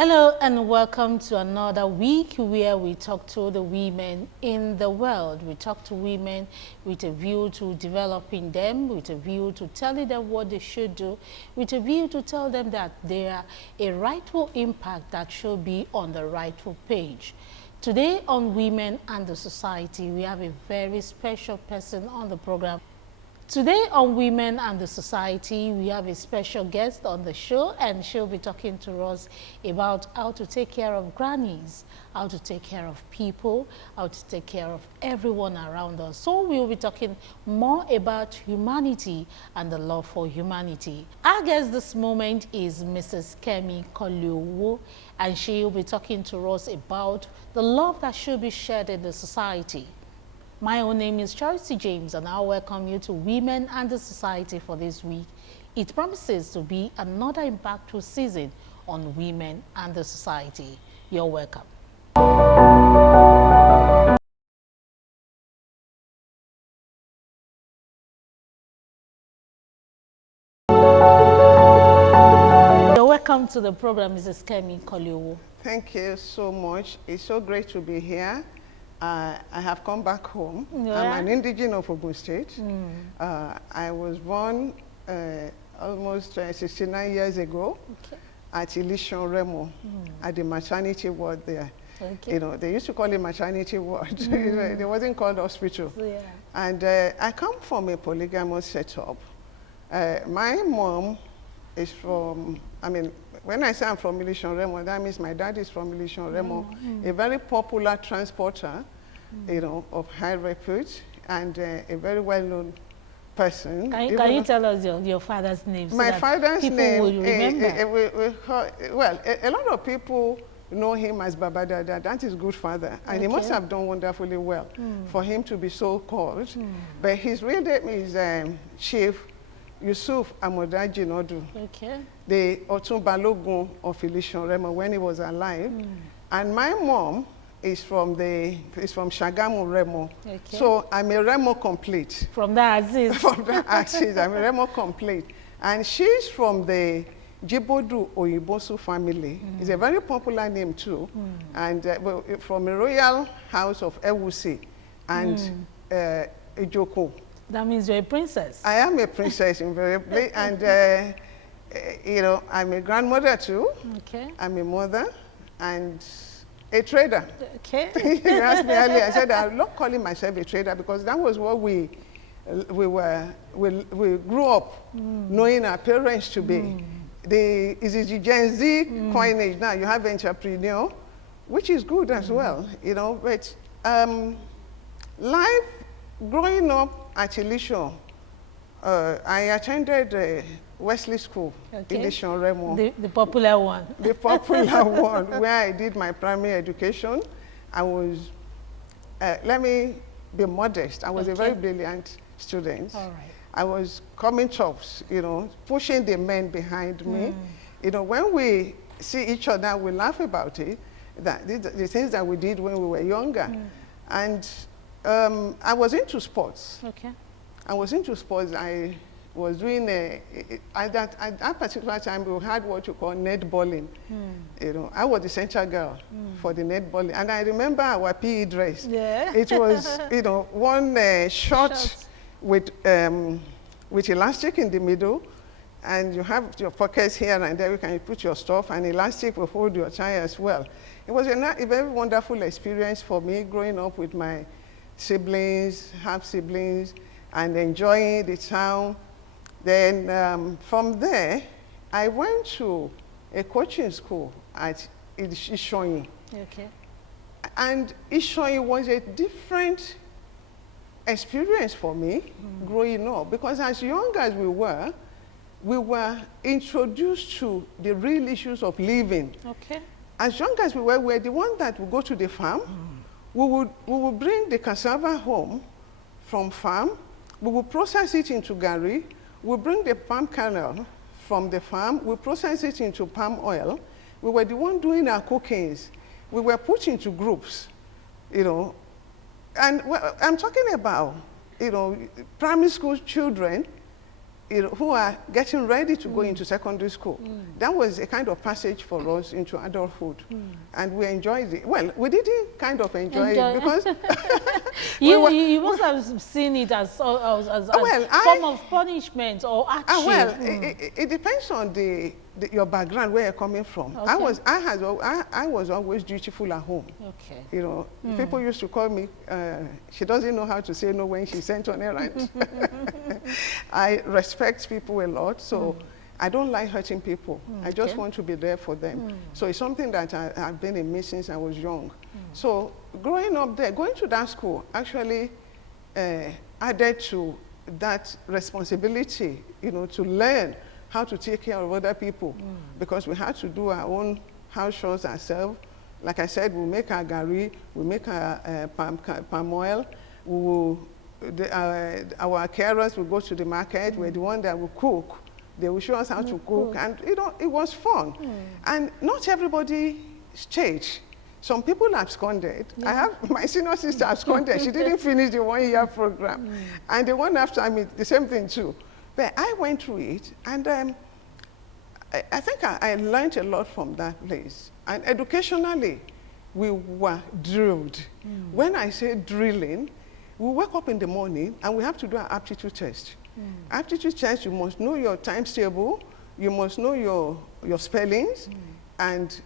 Hello and welcome to another week where we talk to the women in the world. We talk to women with a view to developing them, with a view to telling them what they should do, with a view to tell them that they are a rightful impact that should be on the rightful page. Today on Women and the Society, we have a very special person on the program. Today on Women and the Society, we have a special guest on the show, and she'll be talking to us about how to take care of grannies, how to take care of people, how to take care of everyone around us. So we'll be talking more about humanity and the love for humanity. Our guest this moment is Mrs. Kemi Koleowo, and she'll be talking to us about the love that should be shared in the society. My own name is Charity James, and I welcome you to Women and the Society for this week. It promises to be another impactful season on Women and the Society. You're welcome. You're welcome to the program, Mrs. Kemi Koleowo. Thank you so much. It's so great to be here. I have come back home. Yeah. I'm an indigene of Ogun State. I was born almost 69 years ago at Ilishon Remo, at the maternity ward there. Okay. You know, they used to call it maternity ward. It wasn't called hospital. Yeah. And I come from a polygamous setup. My mom is from, when I say I'm from Ilishon Remo, that means my dad is from Ilishon Remo, a very popular transporter, you know, of high repute, and a very well-known person. Can you tell us your father's name? My father's name, will remember. a lot of people know him as Baba Dada. That is good father, and he must have done wonderfully well for him to be so called. But his real name is Chief Yusuf Amodaji Nodu, the Otun Balogun of Ilishon Remo when he was alive. And my mom is from Shagamu Remo. So I'm a Remo complete. From that axis. From that axis, I'm a Remo complete. And she's from the Jibodu Oyibosu family. It's a very popular name too. And from a royal house of Ewusi and Ijoko. That means you're a princess. I am a princess invariably, and you know, I'm a grandmother too. I'm a mother and a trader. You asked me earlier. I said I'm not calling myself a trader because that was what we grew up knowing our parents to be. Is the Gen Z coinage now? You have entrepreneur, which is good as well. You know, but life growing up at Ilishon, I attended Wesley School, Ilishon Remo. The popular one. The popular one, where I did my primary education. I was, let me be modest, I was a very brilliant student. All right. I was coming tops, you know, pushing the men behind me. You know, when we see each other, we laugh about it, the things that we did when we were younger. And I was into sports. I was into sports. I was doing at that particular time we had what you call netballing. You know, I was the central girl for the netballing, and I remember our PE dress. It was, you know, one short with elastic in the middle, and you have your pockets here and there. You can put your stuff, and elastic will hold your tie as well. It was a very wonderful experience for me growing up with my siblings, half siblings, and enjoying the town. Then from there, I went to a coaching school at Ishoyin. And Ishoyin was a different experience for me growing up, because as young as we were introduced to the real issues of living. As young as we were the ones that would go to the farm. We would bring the cassava home from farm. We would process it into gari. We bring the palm kernel from the farm. We process it into palm oil. We were the one doing our cookings. We were put into groups, you know. And I'm talking about, you know, primary school children who are getting ready to go into secondary school. That was a kind of passage for us into adulthood. And we enjoyed it. Well, we didn't kind of enjoy it because... you must have seen it as form of punishment or action. Well, it depends on your background, where you're coming from. Okay. I was always dutiful at home. Okay. You know, people used to call me, she doesn't know how to say no when she's sent on errands. I respect people a lot, so I don't like hurting people. I just want to be there for them. So it's something that I've been in me since I was young. So growing up there, going to that school actually added to that responsibility, you know, to learn how to take care of other people, because we had to do our own house chores ourselves. Like I said, we make our gari, we make our palm oil, our carers will go to the market, we're the one that will cook. They will show us how to cook, and you know, it was fun. And not everybody stayed. Some people absconded. I have my senior sister absconded. She didn't finish the 1-year program. And the one after me, the same thing too. But I went through it, and I think I learned a lot from that place. And educationally, we were drilled. When I say drilling, we wake up in the morning and we have to do an aptitude test. Aptitude test, you must know your times table, you must know your spellings, and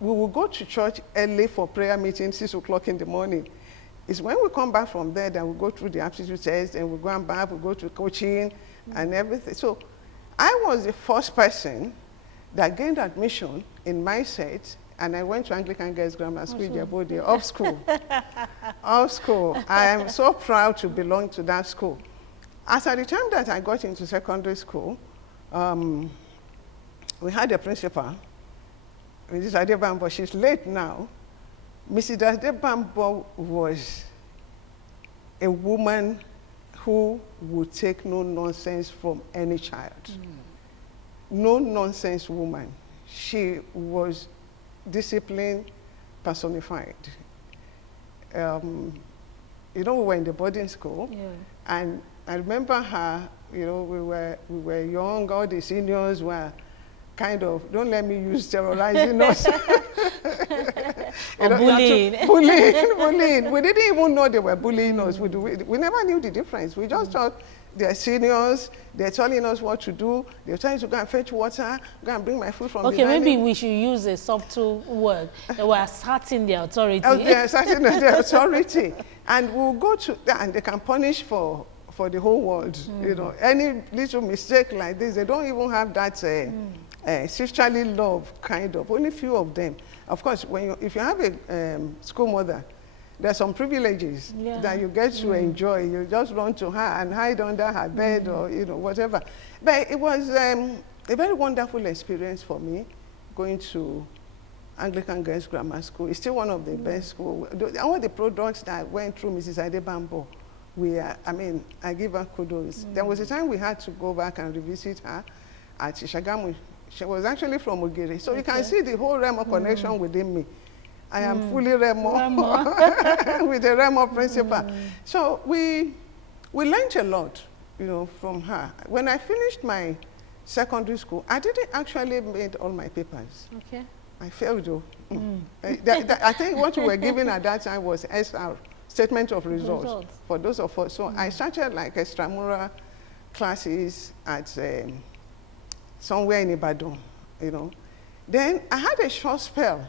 we will go to church early for prayer meeting, 6 o'clock in the morning. It's when we come back from there that we go through the aptitude test, and we go back, we go to coaching and everything. So I was the first person that gained admission in my set, and I went to Anglican Girls Grammar School, Jabode, off school. Off school. I am so proud to belong to that school. As at the time that I got into secondary school, we had a principal, Mrs. Adebambo. She's late now. Mrs. Adebambo was a woman who would take no nonsense from any child. No nonsense woman. She was discipline personified. You know, we were in the boarding school, and I remember her, you know, we were young, all the seniors were kind of, don't let me use terrorizing us. Bullying. Bullying. We didn't even know they were bullying us. We never knew the difference. We just thought they're seniors, they're telling us what to do, they're trying to go and fetch water, go and bring my food from the dining. Okay, maybe we should use a subtle word. They were asserting their authority. Oh, they're asserting their authority. And we'll go to, and they can punish for the whole world. You know, any little mistake like this, they don't even have that sisterly love, kind of. Only few of them. Of course, if you have a school mother, there's some privileges that you get to enjoy. You just run to her and hide under her bed or, you know, whatever. But it was a very wonderful experience for me going to Anglican Girls Grammar School. It's still one of the best schools. All the products that went through Mrs. Adebambo, I give her kudos. There was a time we had to go back and revisit her at Shagamu. She was actually from Ogiri. So you can see the whole Remo connection within me. I am fully Remo. With a Remo principal. So we learned a lot, you know, from her. When I finished my secondary school, I didn't actually make all my papers. Okay. I failed though. I think what we were given at that time was SR, Statement of Results, for those of us. So I started like extramural classes at somewhere in Ibadan, you know. Then I had a short spell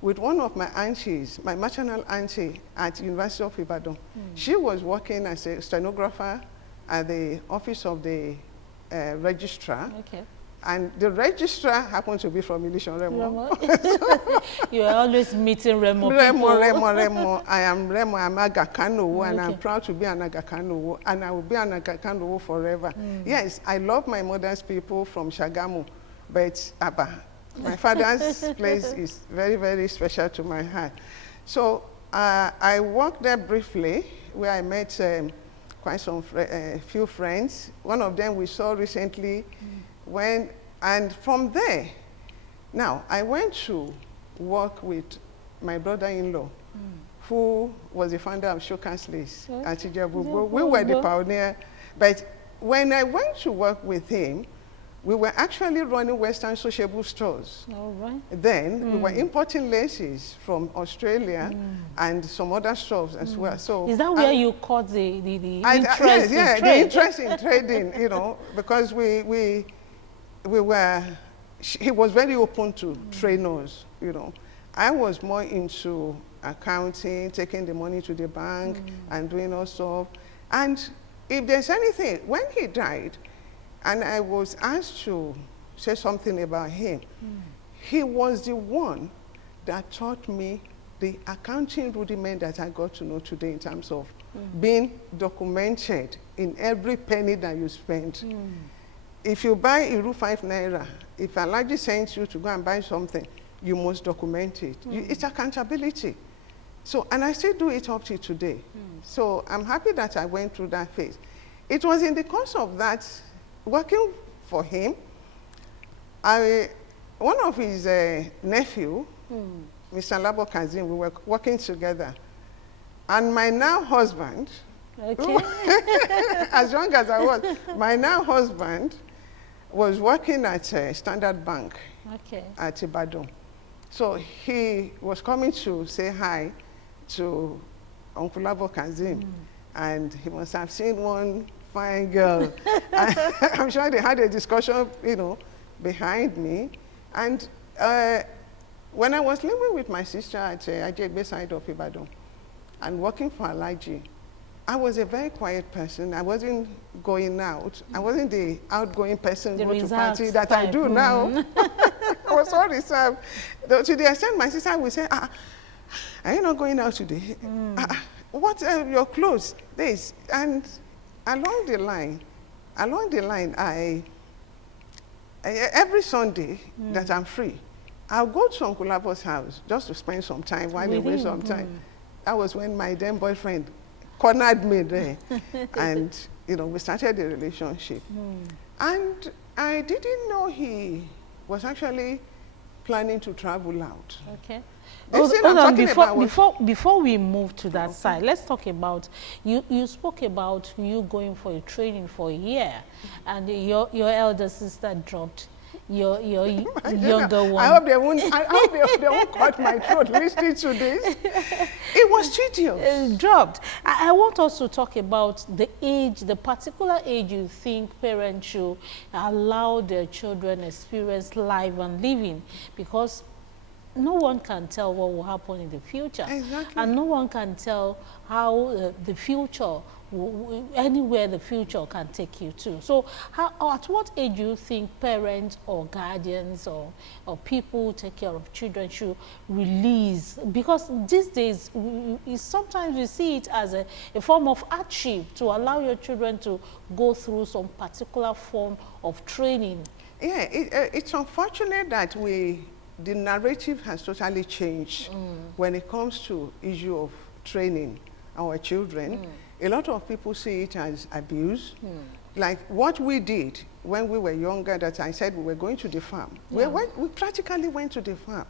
with one of my aunties, my maternal auntie at University of Ibadan. She was working as a stenographer at the office of the registrar. Okay. And the registrar happened to be from Illusion Remo. You are always meeting Remo people. Remo. I am Remo. I'm Agakanowo, and I'm proud to be an Agakanowo, and I will be an Agakanowo forever. Yes, I love my mother's people from Shagamu, but my father's place is very, very special to my heart. So I worked there briefly, where I met quite some few friends. One of them we saw recently. And from there, now I went to work with my brother-in-law, who was the founder of Shokas Lace at Ijebubo. We were the pioneer, but when I went to work with him, we were actually running Western sociable stores. All right. Then we were importing laces from Australia and some other stores as well. So is that where you caught the interest yes, in yeah, trade? the interest in trading, you know, because we were, he was very open to trainers, you know. I was more into accounting, taking the money to the bank and doing all stuff. And if there's anything, when he died, and I was asked to say something about him, he was the one that taught me the accounting rudiment that I got to know today in terms of being documented in every penny that you spend. If you buy Iru 5 naira, if Alaji sends you to go and buy something, you must document it. It's accountability. So, and I still do it up to today. So I'm happy that I went through that phase. It was in the course of that, working for him, one of his nephew, Mr. Labo Kazim, we were working together. And my now husband, as young as I was, my now husband was working at Standard Bank at Ibadan. So he was coming to say hi to Uncle Labo Kazim, and he must have seen one fine girl. I'm sure they had a discussion, you know, behind me. And when I was living with my sister at Ajegbe side of Ibadan and working for Alaji, I was a very quiet person. I wasn't going out. I wasn't the outgoing person go to party that I do now. I was so reserved. To the extent my sister would say, are you not going out today? What are your clothes? This. And along the line, every Sunday that I'm free, I'll go to Uncle Labo's house just to spend some time while they wait some time. That was when my then boyfriend cornered me there. And, you know, we started a relationship. And I didn't know he was actually planning to travel out. Okay. Before we move to that side, let's talk about, you spoke about you going for a training for a year, and your elder sister dropped your younger one. I hope they won't cut my throat listening to this. It was tedious. It dropped. I want us to talk about the age, the particular age you think parents should allow their children experience life and living, because no one can tell what will happen in the future. Exactly. And no one can tell how the future, anywhere the future can take you to. So at what age do you think parents or guardians or people who take care of children should release? Because these days, sometimes we see it as a form of hardship to allow your children to go through some particular form of training. Yeah, it's unfortunate that the narrative has totally changed when it comes to issue of training our children. A lot of people see it as abuse. Like what we did when we were younger, that I said we were going to the farm. We practically went to the farm,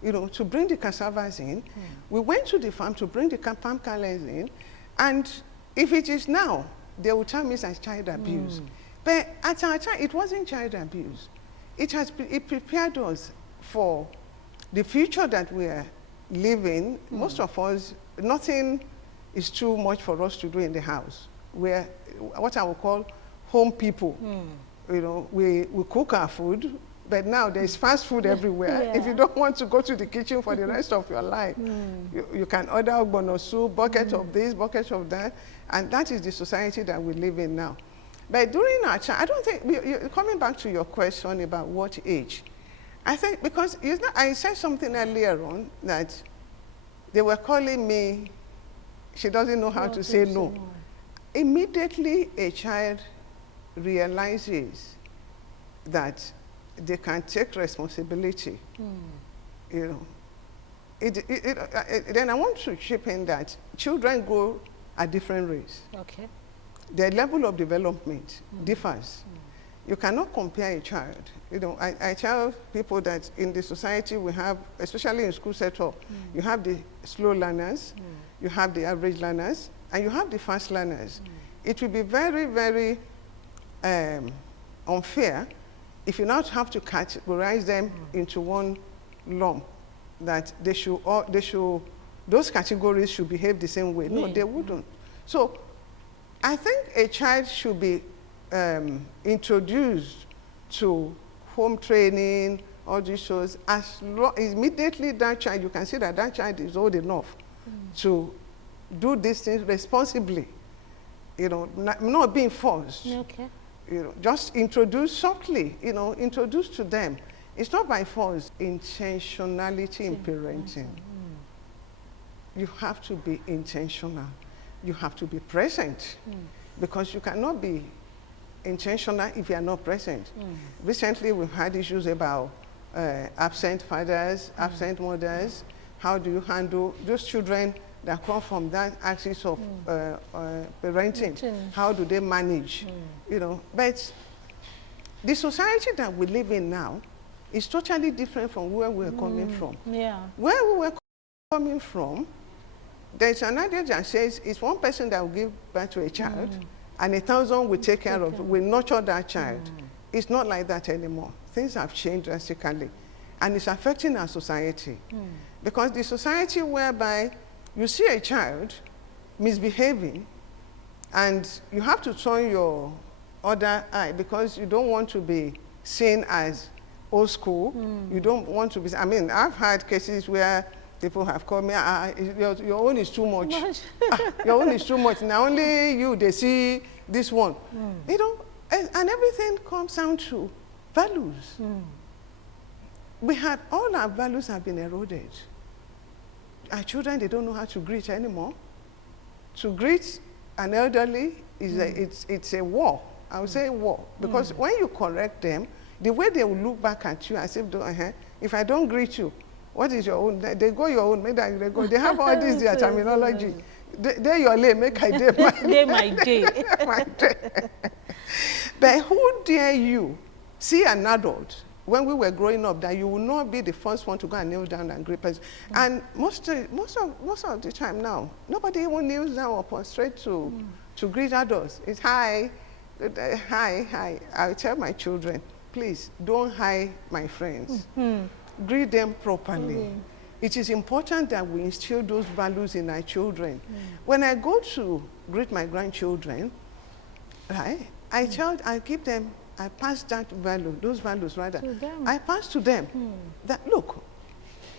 you know, to bring the cassavas in. We went to the farm to bring the palm kernels in. And if it is now, they will tell me it's as child abuse. But at our time, it wasn't child abuse. It prepared us for the future that we are living. Most of us, nothing is too much for us to do in the house. We're what I would call home people. You know, we cook our food, but now there's fast food everywhere. If you don't want to go to the kitchen for the rest of your life, you can order ogbono soup, bucket of this, bucket of that, and that is the society that we live in now. But during our time, I don't think, coming back to your question about what age, I think because I said something earlier on that they were calling me, she doesn't know how to say no. Immediately a child realizes that they can take responsibility, you know. Then I want to chip in that children grow at different rates. Okay. Their level of development differs. You cannot compare a child. You know, I tell people that in the society we have, especially in school setup, you have the slow learners, you have the average learners, and you have the fast learners. It will be very, very unfair if you not have to categorize them into one lump, that those categories should behave the same way. No, they wouldn't. So I think a child should be introduced to home training, all these shows, immediately that child, you can see that that child is old enough to do these things responsibly, you know, not being forced. Okay. You know, just introduce softly, you know, introduce to them. It's not by force. Intentionality in parenting. You have to be intentional. You have to be present, because you cannot be intentional if you are not present. Recently, we've had issues about absent fathers, absent mothers. How do you handle those children that come from that axis of parenting? How do they manage? You know, but the society that we live in now is totally different from where we're coming from. Yeah. Where we were coming from, there's an adage that says it's one person that will give birth to a child and 1,000 will take care of, will nurture that child. It's not like that anymore. Things have changed drastically, and it's affecting our society. Because the society whereby you see a child misbehaving and you have to turn your other eye because you don't want to be seen as old school. You don't want to be, I mean, I've had cases where people have called me, your own is too much. Your own is too much. Now only you, they see this one. You know, and everything comes down to values. All our values have been eroded. Our children, they don't know how to greet anymore. To greet an elderly, it's a war. I would say war. Because when you correct them, the way they will look back at you as if, if I don't greet you, what is your own? They go your own, maybe they go. They have all this their terminology. They your lay, make I day my day my day. My day. But who dare you see an adult when we were growing up that you will not be the first one to go and kneel down and greet person? And most of the time now, nobody even kneels down or prostrate to greet adults. It's hi, hi. I tell my children, please don't hi my friends. Greet them properly. It is important that we instill those values in our children. When I go to greet my grandchildren, right, I give them, I pass that value, those values rather. I pass to them that, look,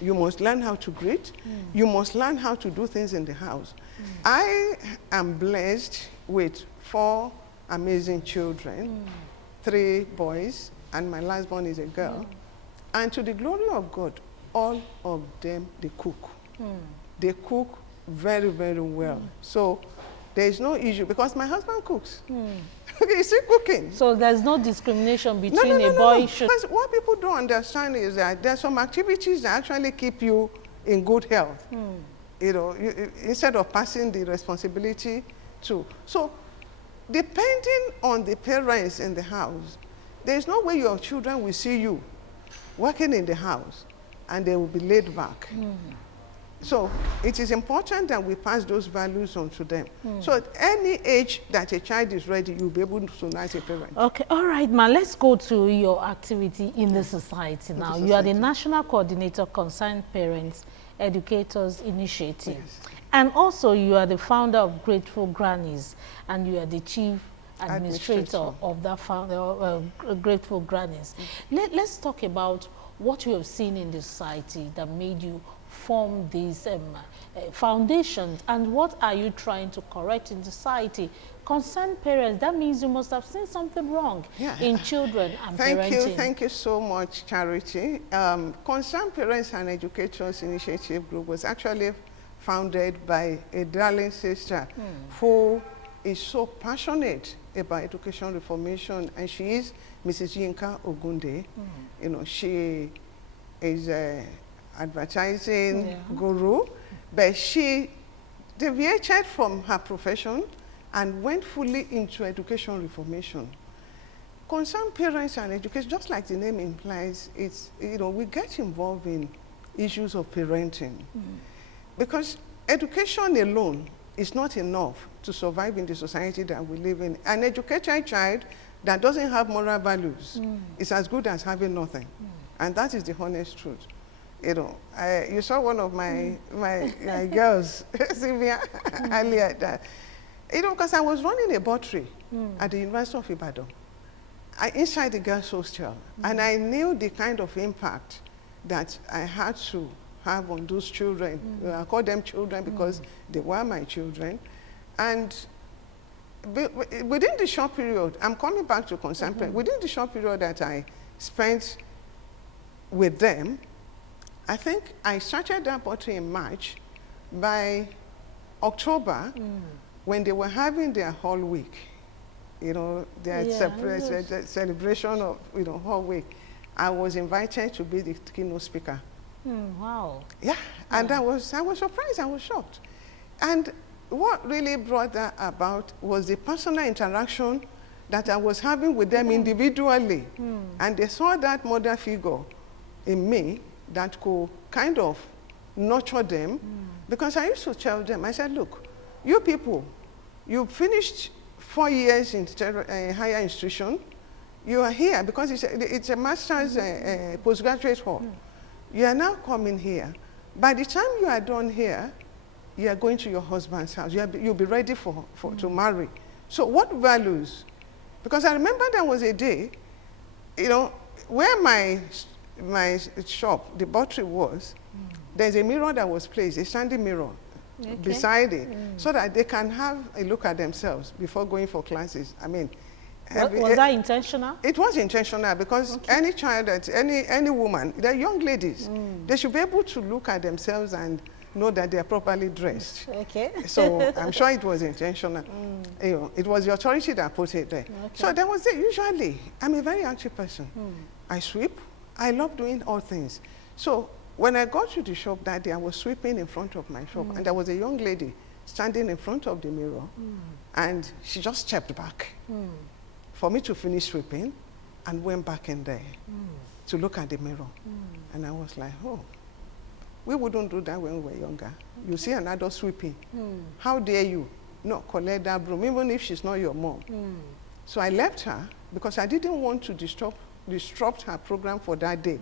you must learn how to greet. You must learn how to do things in the house. I am blessed with 4 amazing children, 3 boys, and my last born is a girl. And to the glory of God, all of them, they cook. They cook very, very well. So there is no issue because my husband cooks. He's still cooking. So there's no discrimination between a boy. Because what people don't understand is that there's some activities that actually keep you in good health. You know, instead of passing the responsibility to. So depending on the parents in the house, there's no way your children will see you working in the house and they will be laid back. So it is important that we pass those values on to them. So at any age that a child is ready, you'll be able to know as a parent. Okay, all right, ma, let's go to your activity in the society now. You are the National Coordinator Concerned Parents Educators Initiative. And also you are the founder of Grateful Grannies, and you are the Chief Administrator of that founder, Grateful Grannies. Let's talk about what you have seen in the society that made you form these foundations, and what are you trying to correct in society? Concerned parents, that means you must have seen something wrong in children and parenting. Thank you so much, Charity. Concerned Parents and Educators Initiative Group was actually founded by a darling sister who is so passionate about education reformation, and she is Mrs. Yinka Ogunde. You know, she is a advertising guru, but she deviated from her profession and went fully into education reformation. Concerned Parents and Education, just like the name implies, it's, you know, we get involved in issues of parenting because education alone is not enough to survive in the society that we live in. An educated child that doesn't have moral values is as good as having nothing. And that is the honest truth. You know, you saw one of my girls, Sylvia, earlier that, you know, because I was running a laboratory at the University of Ibadan. Inside the girls' hostel, and I knew the kind of impact that I had to have on those children. I call them children because they were my children. And within the short period, I'm coming back to concern parents, within the short period that I spent with them, I think I started that laboratory in March. By October, when they were having their Hall Week, you know, their celebration of, you know, Hall Week, I was invited to be the keynote speaker. Wow. Yeah, and I was surprised, I was shocked. And what really brought that about was the personal interaction that I was having with them individually. And they saw that mother figure in me that could kind of nurture them. Because I used to tell them, I said, look, you people, you finished 4 years in higher institution. You are here because it's a master's postgraduate hall. You are now coming here. By the time you are done here, you are going to your husband's house. You'll be ready to marry. So what values? Because I remember there was a day, you know, where my shop, the laboratory was, there's a mirror that was placed, a standing mirror beside it, so that they can have a look at themselves before going for classes. I mean, was that intentional? It was intentional because any child, any woman, they're young ladies, they should be able to look at themselves and know that they are properly dressed. Okay. So I'm sure it was intentional. You know, it was the authority that put it there. So there was usually, I'm a very active person. I sweep. I love doing all things. So when I got to the shop that day, I was sweeping in front of my shop, and there was a young lady standing in front of the mirror, and she just stepped back for me to finish sweeping and went back in there to look at the mirror. And I was like, oh, we wouldn't do that when we were younger. You see an adult sweeping. How dare you not collect that broom, even if she's not your mom? So I left her because I didn't want to disrupt her program for that day.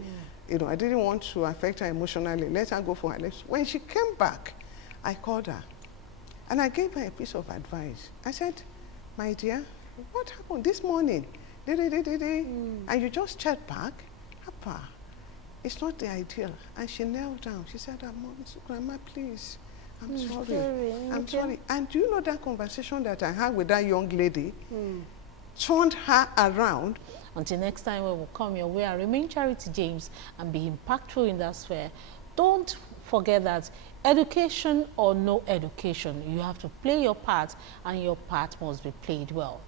You know, I didn't want to affect her emotionally. Let her go for her lecture. When she came back, I called her and I gave her a piece of advice. I said, my dear, what happened this morning? And you just checked back? Papa, it's not the ideal. And she knelt down. She said, Grandma, please, I'm sorry. I'm sorry. And do you know that conversation that I had with that young lady turned her around? Until next time we will come your way, I remain Charity James and be impactful in that sphere. Don't forget that education or no education, you have to play your part, and your part must be played well.